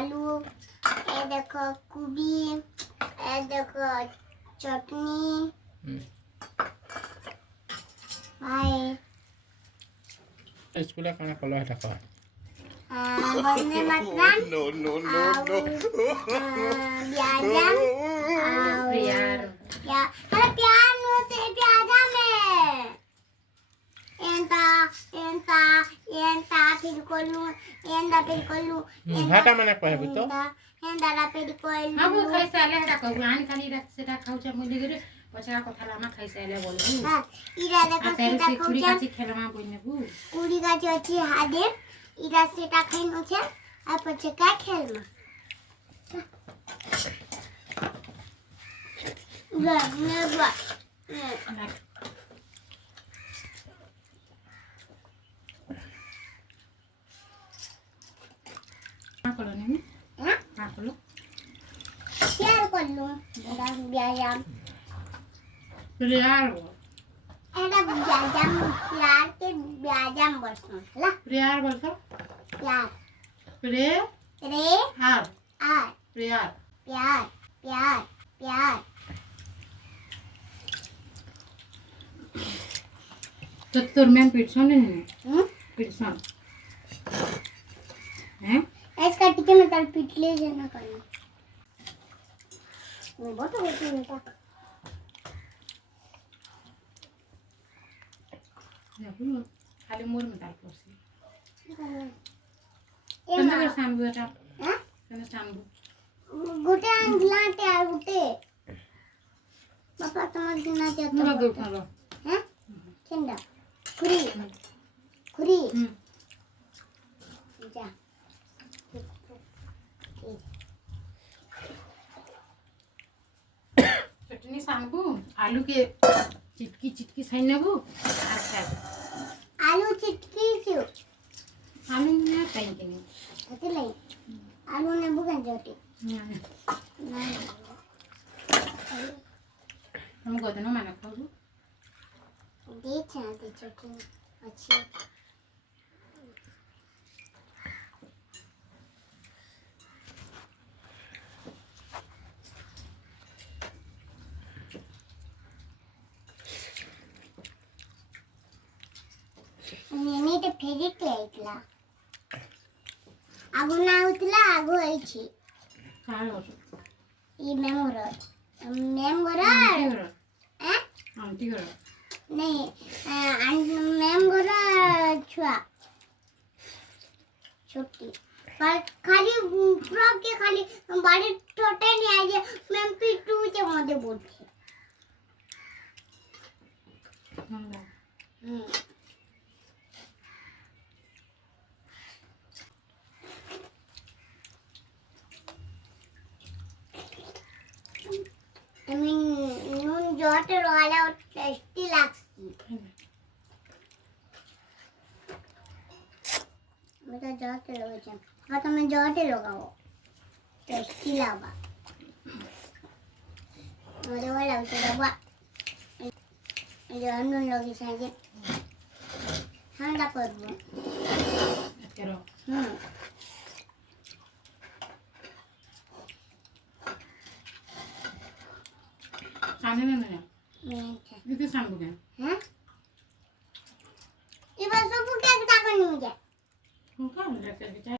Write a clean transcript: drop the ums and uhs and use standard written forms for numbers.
आलू, ये देखो गोभी, ये देखो चटनी। हाय स्कूल खाना कल है कह बंदे मतलब नो नो नो नो प्याजा प्यार क्या अरे प्यार नो से प्याजा में एंता फिर कोलू भाटा माने कहबे तो एंता फिर कोलू अब खाइ साले हटा कहू आन खाली रख सेटा खाउछ मुनि गरे पछा कथा लामा खाइ साले बोलू हां इरा देखो सेटा सेटा छुरी खाउछ काची खेलमा बइनेबु कुड़ी गाछ अछि हादे इरा सेटा खाइनु छ आ पछि का खेलमा नेबा आकलो नि हां आकलो क्या करलू बड़ा व्यायाम प्यार एटा व्यायाम प्यार के व्यायाम बसनु ला प्यार बोल तो प्यार प्रे रे हार आ प्यार प्यार प्यार प्यार तो तोर मैम पिटसन नहीं पिटसन हैं इसका टिके में तल पिटले जना करना मैं बहुत होती हूं ता खाली मोर में डाल पड़सी ए केना कर सांबु एटा हां केना सांबु गुटे अंगलाटे आ गुटे पापा तुम्हार दिना मुगा जातो दूर खालो हैं चंदा खुरी खुरी जा चटनी सांबु आलू के चिटकी चिटकी सैनबु अच्छा आलू चिटकी क्यों आलू ना काई के नहीं अते लाई आलू ने बुगन जोटी नहीं हम गोदनो माना खाऊ दे चाहते चटनी अच्छी नेने ते फेरिट लाइकला आगु ना उतला आगु आइछि काळ हो ई मेमोर हैं आंटी घर नहीं मैम गोरा छुआ छोटी पर खाली फ्रॉक के खाली बड़े छोटे नहीं आए मैम पिटू के मध्य बोलते I mean, नून जोटे वाला टेस्टी लागसी मैं तो जोटे लोगे चल हाँ तो मैं जोटे लगाओ टेस्टी लागा मुझे वो लगता है वो जो हम लोग लोगे चाहिए हाँ ना कर दो करो सामने में नहीं मैं इधर सांबु के हैं ये बस वो क्या करनी मुझे कौन रखे